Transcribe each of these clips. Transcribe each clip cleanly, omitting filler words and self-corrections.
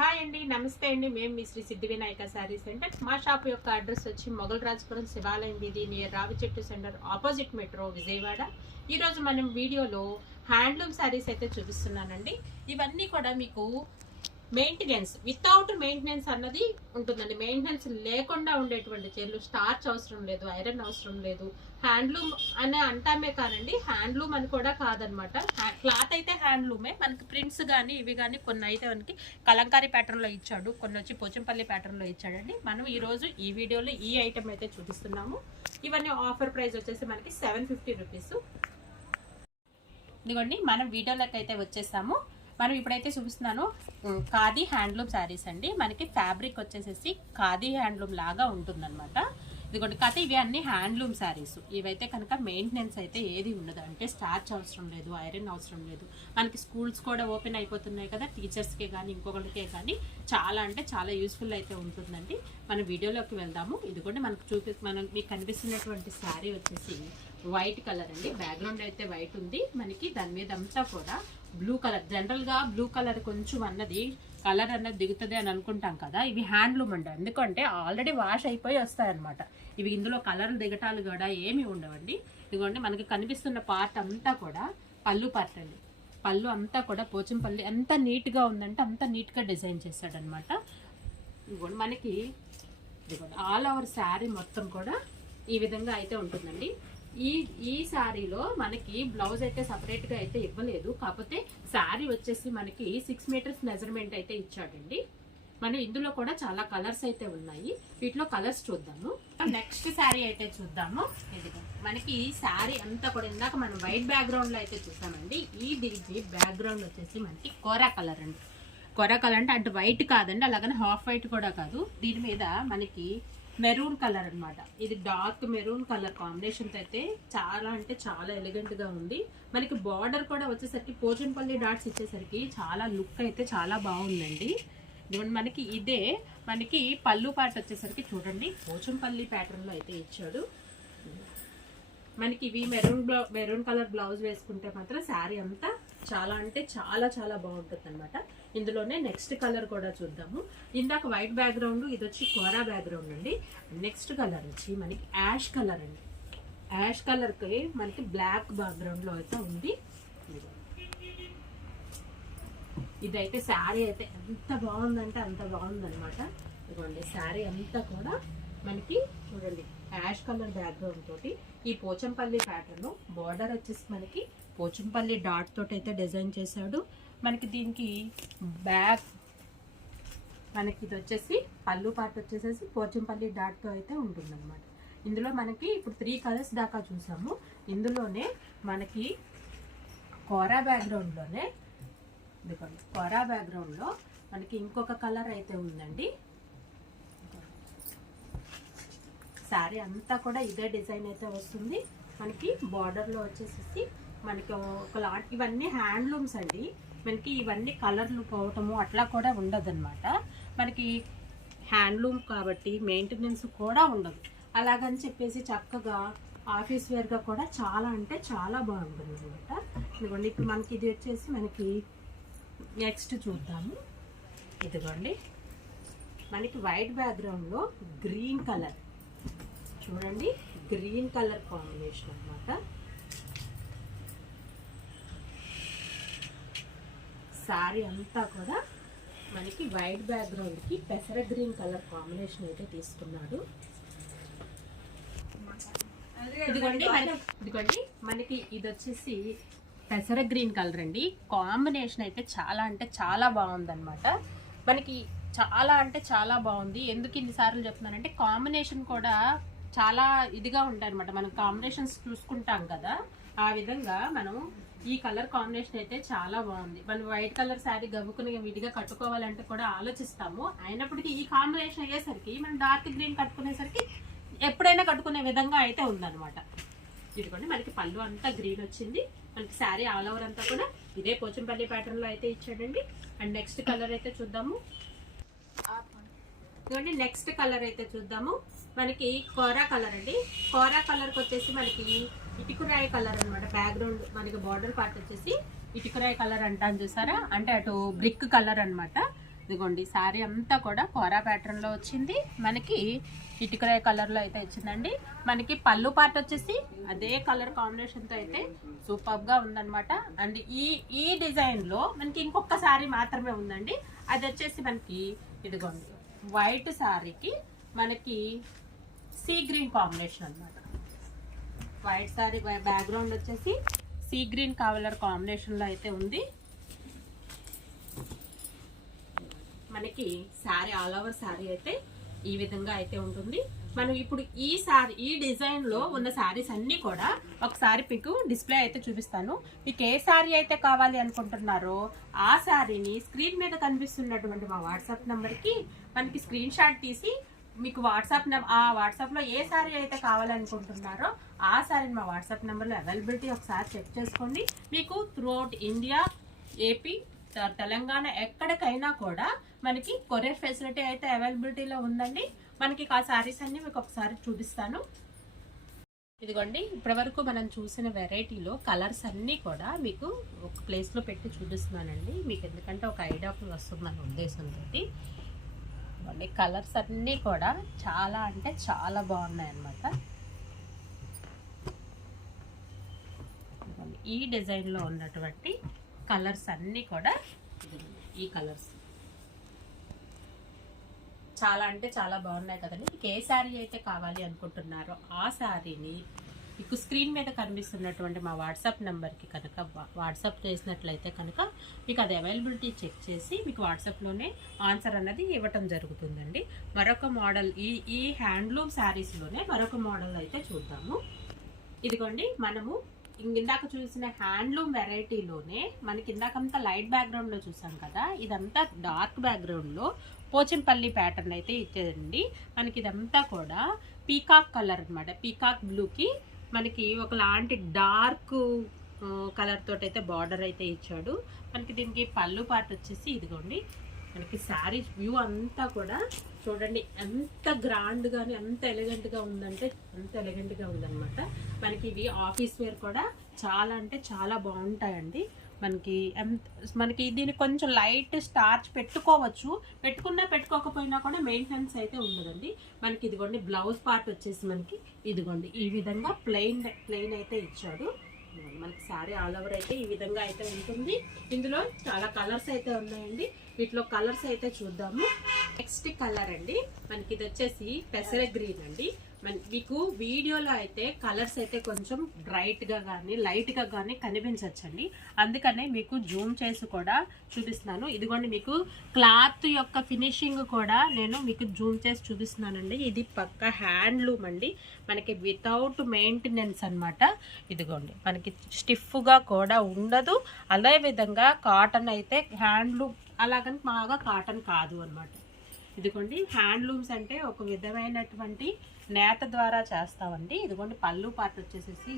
Hi అండి, నమస్తే అండి. మేము మీ శ్రీ సిద్ధి వినాయక శారీ సెంటర్. మా షాప్ యొక్క అడ్రస్ వచ్చి మొగల్ రాజపురం శివాలయం వీధి నియర్ రావి చెట్టు సెంటర్ ఆపోజిట్ మెట్రో విజయవాడ. ఈరోజు మనం వీడియోలో హ్యాండ్లూమ్ శారీస్ అయితే చూపిస్తున్నానండి. ఇవన్నీ కూడా మీకు మెయింటెనెన్స్ వితౌట్ మెయింటెనెన్స్ అన్నది ఉంటుందండి. మెయింటెనెన్స్ లేకుండా ఉండేటువంటి చీరలు, స్టార్చ్ అవసరం లేదు, ఐరన్ అవసరం లేదు. హ్యాండ్లూమ్ అని అంటామే కానండి, హ్యాండ్లూమ్ అని కూడా కాదనమాట. క్లాత్ అయితే హ్యాండ్లూమే. మనకి ప్రింట్స్ కానీ ఇవి కానీ కొన్ని అయితే మనకి కలంకారీ ప్యాటర్న్లో ఇచ్చాడు, కొన్ని వచ్చి పోచంపల్లి ప్యాటర్న్లో ఇచ్చాడండి. మనం ఈరోజు ఈ వీడియోలో ఈ ఐటమ్ అయితే చూపిస్తున్నాము. ఇవన్నీ ఆఫర్ ప్రైస్ వచ్చేసి మనకి 750 రూపీస్. ఇదిగోండి, మనం వీడియోలోకి అయితే వచ్చేసాము. మనం ఇప్పుడైతే చూపిస్తున్నాను ఖాదీ హ్యాండ్లూమ్ శారీస్ అండి. మనకి ఫ్యాబ్రిక్ వచ్చేసేసి ఖాదీ హ్యాండ్లూమ్ లాగా ఉంటుందన్నమాట. ఇదిగోండి కథ, ఇవి అన్ని హ్యాండ్లూమ్ శారీస్. ఇవైతే కనుక మెయింటెనెన్స్ అయితే ఏది ఉండదు, అంటే స్టార్చ్ అవసరం లేదు, ఐరన్ అవసరం లేదు. మనకి స్కూల్స్ కూడా ఓపెన్ అయిపోతున్నాయి కదా, టీచర్స్కే కానీ ఇంకొకరికే కానీ చాలా అంటే చాలా యూస్ఫుల్ అయితే ఉంటుందండి. మనం వీడియోలోకి వెళ్దాము. ఇదిగోండి మనం మీకు కనిపిస్తున్నటువంటి శారీ వచ్చేసి వైట్ కలర్ అండి. బ్యాక్గ్రౌండ్ అయితే వైట్ ఉంది. మనకి దాని మీద అంతా కూడా బ్లూ కలర్. జనరల్గా బ్లూ కలర్ కొంచెం కలర్ అన్నది దిగుతుంది అని అనుకుంటాం కదా, ఇవి హ్యాండ్లూమ్ అండి. ఎందుకంటే ఆల్రెడీ వాష్ అయిపోయి వస్తాయన్నమాట. ఇవి ఇందులో కలర్లు దిగటాలు కూడా ఏమి ఉండవండి. ఇదిగోండి, మనకి కనిపిస్తున్న పార్ట్ అంతా కూడా పళ్ళు పార్ట్ అండి. పళ్ళు అంతా కూడా పోచంపల్లి ఎంత నీట్గా ఉందంటే అంత నీట్గా డిజైన్ చేశాడనమాట. ఇదిగోండి మనకి ఇదిగోండి ఆల్ ఓవర్ శారీ మొత్తం కూడా ఈ విధంగా అయితే ఉంటుందండి. ఈ శారీలో మనకి బ్లౌజ్ అయితే సపరేట్గా అయితే ఇవ్వలేదు, కాకపోతే శారీ వచ్చేసి మనకి 6 మీటర్స్ మెజర్మెంట్ అయితే ఇచ్చాడండి. మనం ఇందులో కూడా చాలా కలర్స్ అయితే ఉన్నాయి. వీటిలో కలర్స్ చూద్దాము. నెక్స్ట్ శారీ అయితే చూద్దాము. ఇదిగో మనకి ఈ శారీ అంతా కూడా ఇందాక మనం వైట్ బ్యాక్గ్రౌండ్ లో అయితే చూసామండి. దీనికి బ్యాక్గ్రౌండ్ వచ్చేసి మనకి కోరా కలర్ అండి. కోరా కలర్ అంటే వైట్ కాదండి, అలాగని హాఫ్ వైట్ కూడా కాదు. దీని మీద మనకి మెరూన్ కలర్ అనమాట. ఇది డార్క్ మెరూన్ కలర్ కాంబినేషన్ అయితే చాలా అంటే చాలా ఎలిగెంట్ గా ఉంది. మనకి బార్డర్ కూడా వచ్చేసరికి పోచంపల్లి డాట్స్ ఇచ్చేసరికి చాలా లుక్ అయితే చాలా బాగుందండి. మనకి పళ్ళు పాట వచ్చేసరికి చూడండి పోచంపల్లి ప్యాటర్న్ లో అయితే ఇచ్చాడు. మనకి ఇవి మెరూన్ కలర్ బ్లౌజ్ వేసుకుంటే మాత్రం శారీ అంతా చాలా అంటే చాలా చాలా బాగుంటుంది అనమాట. ఇందులోనే నెక్స్ట్ కలర్ కూడా చూద్దాము. ఇందాక వైట్ బ్యాక్గ్రౌండ్, ఇది వచ్చి కోరా బ్యాక్గ్రౌండ్ అండి. నెక్స్ట్ కలర్ వచ్చి మనకి యాష్ కలర్ అండి. యాష్ కలర్కి మనకి బ్లాక్ బ్యాక్గ్రౌండ్లో అయితే ఉంది. ఇదైతే శారీ అయితే ఎంత బాగుందంటే అంత బాగుందనమాట. ఇదిగోండి శారీ అంతా కూడా మనకి చూడండి యాష్ కలర్ బ్యాక్గ్రౌండ్ తోటి ఈ పోచంపల్లి ప్యాటర్న్, బార్డర్ వచ్చేసి మనకి పోచంపల్లి డాట్ తోటి అయితే డిజైన్ చేశాడు. మనకి దీనికి మనకి ఇది వచ్చేసి పళ్ళు పార్ట్ వచ్చేసేసి పోచంపల్లి డాట్తో అయితే ఉంటుందన్నమాట. ఇందులో మనకి ఇప్పుడు 3 కలర్స్ దాకా చూసాము. ఇందులోనే మనకి కోరా బ్యాక్గ్రౌండ్లోనే కోరా బ్యాక్గ్రౌండ్లో మనకి ఇంకొక కలర్ అయితే ఉందండి. శారీ అంతా కూడా ఇదే డిజైన్ అయితే వస్తుంది. మనకి బార్డర్లో వచ్చేసి మనకి ఇవన్నీ హ్యాండ్లూమ్స్ అండి. మనకి ఇవన్నీ కలర్లు పోవటము అట్లా కూడా ఉండదన్నమాట. మనకి హ్యాండ్లూమ్ కాబట్టి మెయింటెనెన్స్ కూడా ఉండదు. అలాగని చెప్పేసి చక్కగా ఆఫీస్ వేర్గా కూడా చాలా అంటే చాలా బాగుంటుంది అనమాట. ఇదిగోండి, ఇప్పుడు మనకి ఇది వచ్చేసి మనకి నెక్స్ట్ చూద్దాము. ఇదిగోండి మనకి వైట్ బ్యాక్గ్రౌండ్లో గ్రీన్ కలర్ చూడండి, గ్రీన్ కలర్ కాంబినేషన్ అనమాట. శారీ అంతా కూడా మనకి వైట్ బ్యాక్గ్రౌండ్కి పెసర గ్రీన్ కలర్ కాంబినేషన్ అయితే తీసుకున్నాడు. ఇదిగోండి మనకి ఇది వచ్చేసి పెసర గ్రీన్ కలర్ అండి. కాంబినేషన్ అయితే చాలా అంటే చాలా బాగుందన్నమాట. మనకి చాలా అంటే చాలా బాగుంది. ఎందుకు ఇన్నిసార్లు చెప్తున్నానంటే కాంబినేషన్ కూడా చాలా ఇదిగా ఉంటాయి అనమాట. మనం కాంబినేషన్స్ చూసుకుంటాం కదా, ఆ విధంగా మనం ఈ కలర్ కాంబినేషన్ అయితే చాలా బాగుంది. మనం వైట్ కలర్ శారీ గవ్వుకుని విడిగా కట్టుకోవాలంటే కూడా ఆలోచిస్తాము. అయినప్పటికీ ఈ కాంబినేషన్ అయ్యేసరికి మనం డార్క్ గ్రీన్ కట్టుకునేసరికి ఎప్పుడైనా కట్టుకునే విధంగా అయితే ఉందన్నమాట. ఇదిగోండి మనకి పళ్ళు అంతా గ్రీన్ వచ్చింది. మనకి శారీ ఆల్ ఓవర్ అంతా కూడా ఇదే పోచంపల్లి ప్యాటర్న్ లో అయితే ఇచ్చాడండి. అండ్ నెక్స్ట్ కలర్ అయితే చూద్దాము. ఇదిగోండి నెక్స్ట్ కలర్ అయితే చూద్దాము. మనకి కోరా కలర్ అండి. కోరా కలర్కి వచ్చేసి మనకి ఇటుకురాయి కలర్ అనమాట. బ్యాక్గ్రౌండ్ మనకి బార్డర్ పార్ట్ వచ్చేసి ఇటుకురాయి కలర్ అంటాను చూసారా, అంటే అటు బ్రిక్ కలర్ అనమాట. ఇదిగోండి శారీ అంతా కూడా కోరా ప్యాటర్న్ లో వచ్చింది, మనకి ఇటుకరాయ కలర్ లో అయితే ఇచ్చిందండి. మనకి పళ్ళు పార్ట్ వచ్చేసి అదే కలర్ కాంబినేషన్ తో అయితే సూపర్ గా ఉందన్నమాట. అండ్ ఈ డిజైన్ లో మనకి ఇంకొక శారీ మాత్రమే ఉందండి, అది వచ్చేసి మనకి ఇదిగోండి వైట్ శారీకి మనకి సీ గ్రీన్ కాంబినేషన్ అన్నమాట. వైట్ శారీ బ్యాక్గ్రౌండ్ వచ్చేసి సీ గ్రీన్ కలర్ కాంబినేషన్ లో అయితే ఉంది. మనకి శారీ ఆల్ ఓవర్ శారీ అయితే ఈ విధంగా అయితే ఉంటుంది. మనం ఇప్పుడు ఈ డిజైన్ లో ఉన్న శారీస్ అన్ని కూడా ఒకసారి మీకు డిస్ప్లే అయితే చూపిస్తాను. మీకు ఏ శారీ అయితే కావాలి అనుకుంటున్నారో ఆ శారీని స్క్రీన్ మీద కనిపిస్తున్నటువంటి మా వాట్సాప్ నంబర్ కి మనకి స్క్రీన్ షాట్ తీసి మీకు వాట్సాప్ లో ఏ శారీ అయితే కావాలనుకుంటున్నారో ఆ శారీని మా వాట్సాప్ నెంబర్లో అవైలబిలిటీ ఒకసారి చెక్ చేసుకోండి. మీకు త్రూఅవుట్ ఇండియా, ఏపీ, తెలంగాణ ఎక్కడికైనా కూడా మనకి కొరియర్ ఫెసిలిటీ అయితే అవైలబిలిటీలో ఉందండి. మనకి ఆ శారీస్ అన్ని మీకు ఒకసారి చూపిస్తాను. ఇదిగోండి ఇప్పటి వరకు మనం చూసిన వెరైటీలో కలర్స్ అన్నీ కూడా మీకు ఒక ప్లేస్లో పెట్టి చూపిస్తున్నానండి, మీకు ఎందుకంటే ఒక ఐడియా వస్తుంది మన ఉద్దేశంతో. కలర్స్ అన్నీ కూడా చాలా అంటే చాలా బాగున్నాయి అన్నమాట. ఈ డిజైన్లో ఉన్నటువంటి కలర్స్ అన్నీ కూడా ఈ కలర్స్ చాలా అంటే చాలా బాగున్నాయి కదండి. మీకు ఏ శారీ అయితే కావాలి అనుకుంటున్నారో ఆ శారీని మీకు స్క్రీన్ మీద కనిపిస్తున్నటువంటి మా వాట్సాప్ నెంబర్కి కనుక వాట్సాప్ చేసినట్లయితే కనుక మీకు అది అవైలబిలిటీ చెక్ చేసి మీకు వాట్సాప్లోనే ఆన్సర్ అన్నది ఇవ్వటం జరుగుతుందండి. మరొక మోడల్ ఈ హ్యాండ్లూమ్ శారీస్లోనే మరొక మోడల్ అయితే చూద్దాము. ఇదిగోండి మనము ఇందాక చూసిన హ్యాండ్లూమ్ వెరైటీలోనే మనకి ఇందాకంతా లైట్ బ్యాక్గ్రౌండ్లో చూసాం కదా, ఇదంతా డార్క్ బ్యాక్గ్రౌండ్లో పోచంపల్లి ప్యాటర్న్ అయితే ఇచ్చేదండి. మనకి ఇదంతా కూడా పీకాక్ కలర్ అనమాట. పీకాక్ బ్లూకి మనకి ఒకలాంటి డార్క్ కలర్ తోటి అయితే బార్డర్ అయితే ఇచ్చాడు. మనకి దీనికి పళ్ళు పార్ట్ వచ్చేసి ఇదిగోండి మనకి శారీ వ్యూ అంతా కూడా చూడండి ఎంత గ్రాండ్గానే ఎంత ఎలిగెంట్గా ఉందంటే అంత ఎలిగెంట్గా ఉందన్నమాట. మనకి ఇవి ఆఫీస్ వేర్ కూడా చాలా అంటే చాలా బాగుంటాయండి. మనకి దీనికి కొంచెం లైట్ స్టార్చ్ పెట్టుకోవచ్చు, పెట్టుకోకపోయినా కూడా మెయింటెనెన్స్ అయితే ఉండదండి. మనకి ఇదిగోండి బ్లౌజ్ పార్ట్ వచ్చేసి మనకి ఇదిగోండి ఈ విధంగా ప్లెయిన్ అయితే ఇచ్చాడు. మనకి శారీ ఆల్ ఓవర్ అయితే ఈ విధంగా అయితే ఉంటుంది. ఇందులో చాలా కలర్స్ అయితే ఉన్నాయండి, వీటిలో కలర్స్ అయితే చూద్దాము. నెక్స్ట్ కలర్ అండి మనకి ఇది వచ్చేసి పెసర గ్రీన్ అండి. మీకు వీడియోలో అయితే కలర్స్ అయితే కొంచెం బ్రైట్గా కానీ లైట్గా కానీ కనిపించచ్చండి, అందుకనే మీకు జూమ్ చేసి కూడా చూపిస్తున్నాను. ఇదిగోండి మీకు క్లాత్ యొక్క ఫినిషింగ్ కూడా నేను మీకు జూమ్ చేసి చూపిస్తున్నానండి. ఇది పక్క హ్యాండ్లూమ్ అండి, మనకి వితౌట్ మెయింటెనెన్స్ అనమాట. ఇదిగోండి మనకి స్టిఫ్గా కూడా ఉండదు, అదే విధంగా కాటన్ అయితే హ్యాండ్లూమ్ అలాగని బాగా కాటన్ కాదు అనమాట. ఇదిగోండి హ్యాండ్లూమ్స్ అంటే ఒక విధమైనటువంటి నేత ద్వారా చేస్తామండి. ఇదిగోండి పళ్ళు పార్ట్ వచ్చేసేసి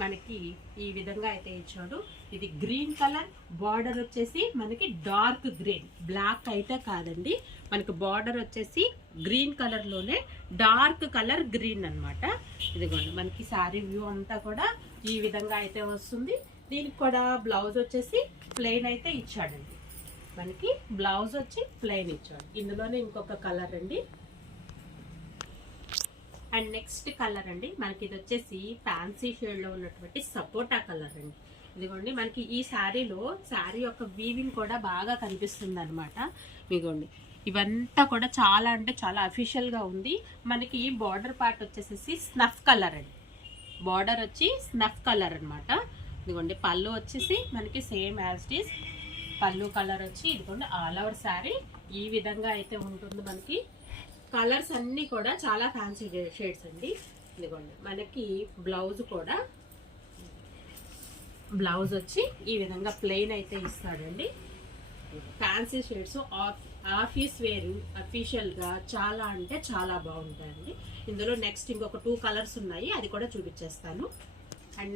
మనకి ఈ విధంగా అయితే ఇచ్చాడు. ఇది గ్రీన్ కలర్, బార్డర్ వచ్చేసి మనకి డార్క్ గ్రీన్, బ్లాక్ అయితే కాదండి. మనకి బార్డర్ వచ్చేసి గ్రీన్ కలర్లోనే డార్క్ కలర్ గ్రీన్ అనమాట. ఇదిగోండి మనకి శారీ వ్యూ అంతా కూడా ఈ విధంగా అయితే వస్తుంది. దీనికి కూడా బ్లౌజ్ వచ్చేసి ప్లెయిన్ అయితే ఇచ్చాడండి. మనకి బ్లౌజ్ వచ్చి ప్లెయిన్ ఇచ్చాడు. ఇందులోనే ఇంకొక కలర్ అండి. అండ్ నెక్స్ట్ కలర్ అండి మనకి ఇది వచ్చేసి ఫ్యాన్సీ షేడ్లో ఉన్నటువంటి సపోటా కలర్ అండి. ఇదిగోండి మనకి ఈ శారీలో శారీ యొక్క వీవింగ్ కూడా బాగా కనిపిస్తుంది అనమాట. ఇదిగోండి ఇవంతా కూడా చాలా అంటే చాలా అఫీషియల్గా ఉంది. మనకి బార్డర్ పార్ట్ వచ్చేసి స్నఫ్ కలర్ అండి, బార్డర్ వచ్చి స్నఫ్ కలర్ అనమాట. ఇదిగోండి పళ్ళు వచ్చేసి మనకి సేమ్ యాజ్ ఇట్ ఈస్ పళ్ళు కలర్ వచ్చి ఇదిగోండి ఆల్ ఓవర్ శారీ ఈ విధంగా అయితే ఉంటుంది. మనకి కలర్స్ అన్నీ కూడా చాలా ఫ్యాన్సీ షేడ్స్ అండి. ఇదిగోండి మనకి బ్లౌజ్ కూడా బ్లౌజ్ వచ్చి ఈ విధంగా ప్లెయిన్ అయితే ఇస్తాడండి. ఫ్యాన్సీ షేడ్స్ ఆఫీస్ వేరు అఫీషియల్గా చాలా అంటే చాలా బాగుంటాయండి. ఇందులో నెక్స్ట్ ఇంకొక 2 కలర్స్ ఉన్నాయి, అది కూడా చూపించేస్తాను. అండ్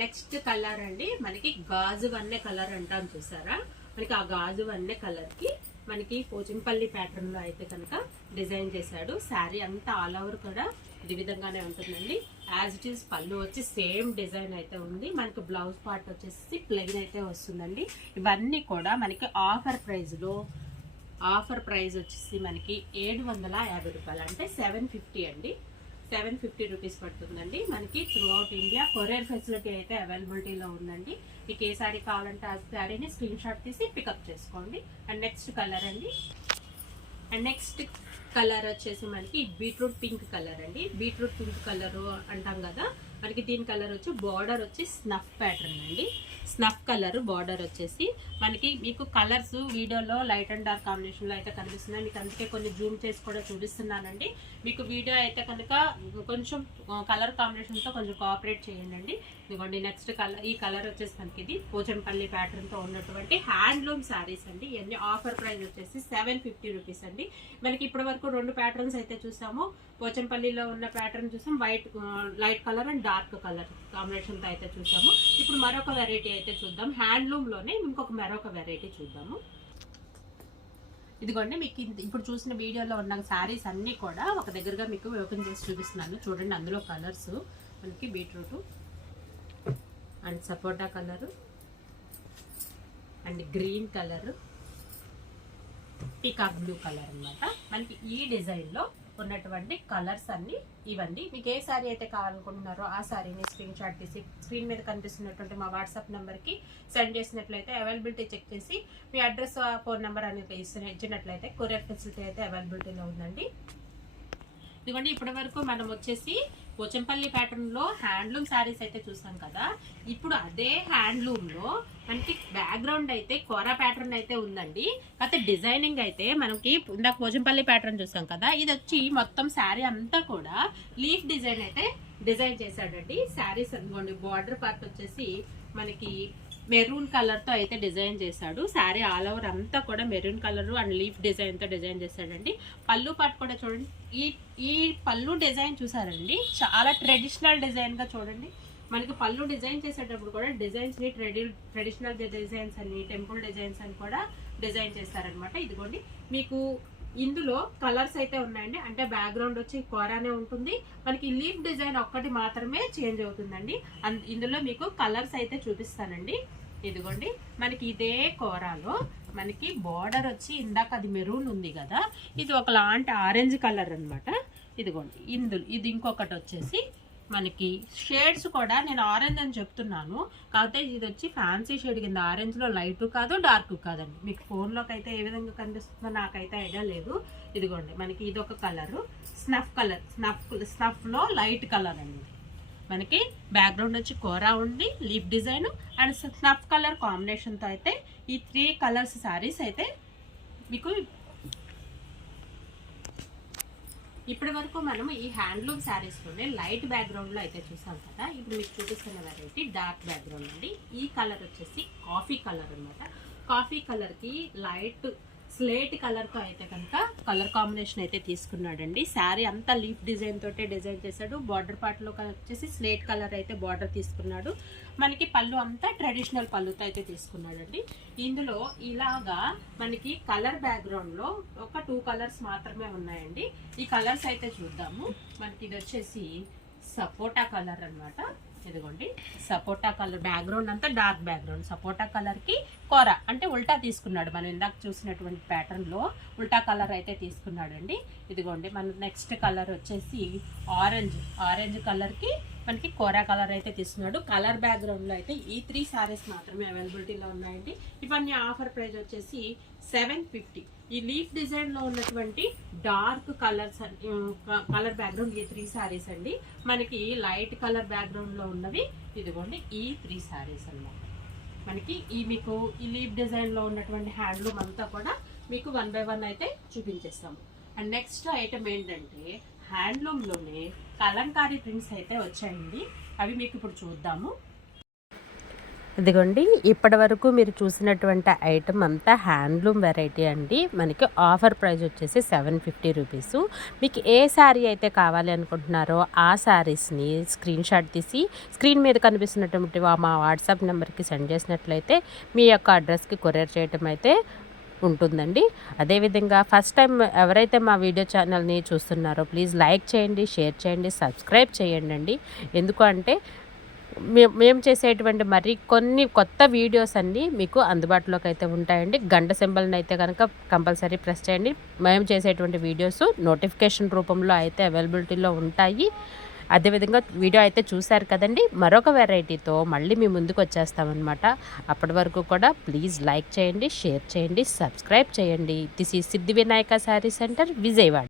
నెక్స్ట్ కలర్ అండి మనకి గాజు వన్నె కలర్ అంటాం చూసారా, మనకి ఆ గాజు వన్నె కలర్కి మనకి పోచంపల్లి ప్యాటర్న్లో అయితే కనుక డిజైన్ చేశాడు. శారీ అంతా ఆల్ ఓవర్ కూడా ఇది విధంగానే ఉంటుందండి. యాజ్ ఇట్ ఈస్ పళ్ళు వచ్చి సేమ్ డిజైన్ అయితే ఉంది. మనకి బ్లౌజ్ పార్ట్ వచ్చేసి ప్లెయిన్ అయితే వస్తుందండి. ఇవన్నీ కూడా మనకి ఆఫర్ ప్రైస్లో ఆఫర్ ప్రైస్ వచ్చేసి మనకి 750 రూపాయలు, అంటే 750 అండి. 750 రూపీస్ పడుతుందండి. మనకి through out India courier facility అయితే అవైలబిలిటీలో ఉందండి. మీకు ఏ శారీ కావాలంటే ఆ శారీని స్క్రీన్ షాట్ తీసి పికప్ చేసుకోండి. అండ్ నెక్స్ట్ కలర్ అండి. అండ్ నెక్స్ట్ కలర్ వచ్చేసి మనకి బీట్రూట్ పింక్ కలర్ అండి. బీట్రూట్ పింక్ కలర్ అంటాం కదా, మనకి దీని కలర్ వచ్చి బార్డర్ వచ్చి స్నఫ్ ప్యాటర్న్ అండి. స్నఫ్ కలర్ బార్డర్ వచ్చేసి మనకి మీకు కలర్స్ వీడియోలో లైట్ అండ్ డార్క్ కాంబినేషన్లో అయితే కనిపిస్తున్నాయి. మీకు అందుకే కొన్ని జూమ్ చేసి కూడా చూపిస్తున్నానండి. మీకు వీడియో అయితే కనుక కొంచెం కలర్ కాంబినేషన్తో కొంచెం కోఆపరేట్ చేయండి. ఇదిగోండి నెక్స్ట్ కలర్, ఈ కలర్ వచ్చేసి మనకి ఇది పోచంపల్లి ప్యాటర్న్తో ఉన్నటువంటి హ్యాండ్లూమ్ శారీస్ అండి. ఇవన్నీ ఆఫర్ ప్రైస్ వచ్చేసి 750 రూపీస్ అండి. మనకి ఇప్పటి వరకు 2 ప్యాటర్న్స్ అయితే చూసాము. పోచంపల్లిలో ఉన్న ప్యాటర్న్ చూసాం, white light colour and dark colour కాంబినేషన్తో అయితే చూసాము. ఇప్పుడు మరొక వెరైటీ అయితే చూద్దాం. హ్యాండ్లూమ్లోనే మరొక వెరైటీ చూద్దాము. ఇదిగోండి మీకు ఇప్పుడు చూసిన వీడియోలో ఉన్న శారీస్ అన్నీ కూడా ఒక దగ్గరగా మీకు ఓపెన్ చేసి చూపిస్తున్నాను. చూడండి, అందులో కలర్స్ మనకి beetroot and sapota colour and green colour, peacock blue colour అన్నమాట. మనకి ఈ డిజైన్లో ఉన్నటువంటి కలర్స్ అన్నీ ఇవ్వండి. మీకు ఏ శారీ అయితే కావాలనుకుంటున్నారో ఆ శారీని స్క్రీన్ షాట్ తీసి స్క్రీన్ మీద కనిపిస్తున్నటువంటి మా వాట్సాప్ నెంబర్కి సెండ్ చేసినట్లయితే అవైలబిలిటీ చెక్ చేసి మీ అడ్రస్ ఫోన్ నెంబర్ అనేది ఇచ్చినట్లయితే కొరియర్ ఫెసిలిటీ అయితే అవైలబిలిటీలో ఉందండి. ఇదిగోండి ఇప్పటి వరకు మనం వచ్చేసి పోచంపల్లి ప్యాటర్న్లో హ్యాండ్లూమ్ శారీస్ అయితే చూసాం కదా. ఇప్పుడు అదే హ్యాండ్లూమ్లో మనకి బ్యాక్గ్రౌండ్ అయితే కోరా ప్యాటర్న్ అయితే ఉందండి. కాకపోతే డిజైనింగ్ అయితే మనకి ఇందాక పోచంపల్లి ప్యాటర్న్ చూసాం కదా, ఇది వచ్చి మొత్తం శారీ అంతా కూడా లీఫ్ డిజైన్ అయితే డిజైన్ చేశాడండి. శారీస్ అనుకోండి బార్డర్ పార్ట్ వచ్చేసి మనకి మెరూన్ కలర్తో అయితే డిజైన్ చేశాడు. శారీ ఆల్ ఓవర్ అంతా కూడా మెరూన్ కలర్ అండ్ లీఫ్ డిజైన్తో డిజైన్ చేశాడండి. పళ్ళు పార్ట్ కూడా చూడండి, ఈ పళ్ళు డిజైన్ చూసారండి, చాలా ట్రెడిషనల్ డిజైన్గా చూడండి. మనకి పళ్ళు డిజైన్ చేసేటప్పుడు కూడా డిజైన్స్ని ట్రెడిషనల్ డిజైన్స్ అని, టెంపుల్ డిజైన్స్ అని కూడా డిజైన్ చేస్తారనమాట. ఇదిగోండి మీకు ఇందులో కలర్స్ అయితే ఉన్నాయండి. అంటే బ్యాక్గ్రౌండ్ వచ్చి కోరానే ఉంటుంది, మనకి లీఫ్ డిజైన్ ఒక్కటి మాత్రమే చేంజ్ అవుతుందండి. ఇందులో మీకు కలర్స్ అయితే చూపిస్తానండి. ఇదిగోండి మనకి ఇదే కోరాలో మనకి బార్డర్ వచ్చి ఇందాక అది మెరూన్ ఉంది కదా, ఇది ఒకలాంటి ఆరెంజ్ కలర్ అనమాట. ఇదిగోండి ఇది ఇంకొకటి వచ్చేసి మనకి షేడ్స్ కూడా నేను ఆరెంజ్ అని చెప్తున్నాను, కాకపోతే ఇది వచ్చి ఫ్యాన్సీ షేడ్ కింద. ఆరెంజ్లో లైట్ కాదు డార్క్ కాదండి. మీకు ఫోన్లోకి అయితే ఏ విధంగా కనిపిస్తుందో నాకైతే ఐడియా లేదు. ఇదిగోండి మనకి ఇది ఒక కలరు స్నఫ్ కలర్, స్నఫ్లో లైట్ కలర్ అండి. మనకి బ్యాక్గ్రౌండ్ వచ్చి కోరా ఉంది, leaf design and snuff colour కాంబినేషన్తో అయితే ఈ 3 కలర్స్ శారీస్ అయితే మీకు ఇప్పటి వరకు మనం ఈ హ్యాండ్లూమ్ శారీస్లోనే లైట్ బ్యాక్గ్రౌండ్లో అయితే చూసాం కదా. ఇప్పుడు మీకు చూపిస్తున్న వెరైటీ డార్క్ బ్యాక్గ్రౌండ్ అండి. ఈ కలర్ వచ్చేసి కాఫీ కలర్ అనమాట. కాఫీ కలర్కి లైట్ స్లేట్ కలర్తో అయితే కనుక కలర్ కాంబినేషన్ అయితే తీసుకున్నాడండి. శారీ అంతా లీఫ్ డిజైన్ తోటే డిజైన్ చేశాడు. బార్డర్ పార్ట్లో వచ్చేసి స్లేట్ కలర్ అయితే బార్డర్ తీసుకున్నాడు. మనకి పళ్ళు అంతా ట్రెడిషనల్ పళ్ళుతో అయితే తీసుకున్నాడండి. ఇందులో ఇలాగా మనకి కలర్ బ్యాక్గ్రౌండ్లో ఒక 2 కలర్స్ మాత్రమే ఉన్నాయండి. ఈ కలర్స్ అయితే చూద్దాము. మనకి ఇది వచ్చేసి సపోటా కలర్ అనమాట. ఇదిగోండి సపోటా కలర్ బ్యాక్గ్రౌండ్ అంతా డార్క్ బ్యాక్గ్రౌండ్. సపోటా కలర్కి కోరా అంటే ఉల్టా తీసుకున్నాడు. మనం ఇందాక చూసినటువంటి ప్యాటర్న్లో ఉల్టా కలర్ అయితే తీసుకున్నాడండి. ఇదిగోండి మన నెక్స్ట్ కలర్ వచ్చేసి ఆరెంజ్ కలర్కి మనకి కోరా కలర్ అయితే తీసుకున్నాడు. కలర్ బ్యాక్గ్రౌండ్లో అయితే ఈ 3 శారీస్ మాత్రమే అవైలబిలిటీలో ఉన్నాయండి. ఇవన్నీ ఆఫర్ ప్రైస్ వచ్చేసి 750. ఈ లీఫ్ డిజైన్లో ఉన్నటువంటి డార్క్ కలర్ బ్యాక్గ్రౌండ్ ఈ 3 శారీస్ అండి. మనకి లైట్ కలర్ బ్యాక్గ్రౌండ్లో ఉన్నవి ఇదిగోండి ఈ 3 శారీస్ అన్నమాట. మనకి మీకు ఈ లీఫ్ డిజైన్లో ఉన్నటువంటి హ్యాండ్లూమ్ అంతా కూడా మీకు 1 by 1 అయితే చూపించేస్తాము. అండ్ నెక్స్ట్ ఐటమ్ ఏంటంటే హ్యాండ్లూమ్లోనే కలంకారీ ప్రింట్స్ అయితే వచ్చాయండి. అవి మీకు ఇప్పుడు చూద్దాము. ఇదిగోండి ఇప్పటి వరకు మీరు చూసినటువంటి ఐటమ్ అంతా హ్యాండ్లూమ్ వెరైటీ అండి. మనకి ఆఫర్ ప్రైస్ వచ్చేసి 750 రూపీస్. మీకు ఏ శారీ అయితే కావాలి అనుకుంటున్నారో ఆ శారీస్ని స్క్రీన్ షాట్ తీసి స్క్రీన్ మీద కనిపిస్తున్నటువంటి మా వాట్సాప్ నెంబర్కి సెండ్ చేసినట్లయితే మీ యొక్క అడ్రస్కి కొరియర్ చేయటం అయితే ఉంటుందండి. అదేవిధంగా ఫస్ట్ టైం ఎవరైతే మా వీడియో ఛానల్ని చూస్తున్నారో ప్లీజ్ లైక్ చేయండి, షేర్ చేయండి, సబ్స్క్రైబ్ చేయండి. ఎందుకు అంటే మేము చేసేటువంటి మరి కొన్ని కొత్త వీడియోస్ అన్నీ మీకు అందుబాటులోకి అయితే ఉంటాయండి. గంట సింబల్ని అయితే కనుక కంపల్సరీ ప్రెస్ చేయండి. మేము చేసేటువంటి వీడియోస్ నోటిఫికేషన్ రూపంలో అయితే అవైలబిలిటీలో ఉంటాయి. అదేవిధంగా వీడియో అయితే చూశారు కదండి, మరొక వెరైటీతో మళ్ళీ మీ ముందుకు వచ్చేస్తామన్నమాట. అప్పటి వరకు కూడా ప్లీజ్ లైక్ చేయండి, షేర్ చేయండి, సబ్స్క్రైబ్ చేయండి. దిస్ ఈ సిద్ధి వినాయక శారీ సెంటర్, విజయవాడ.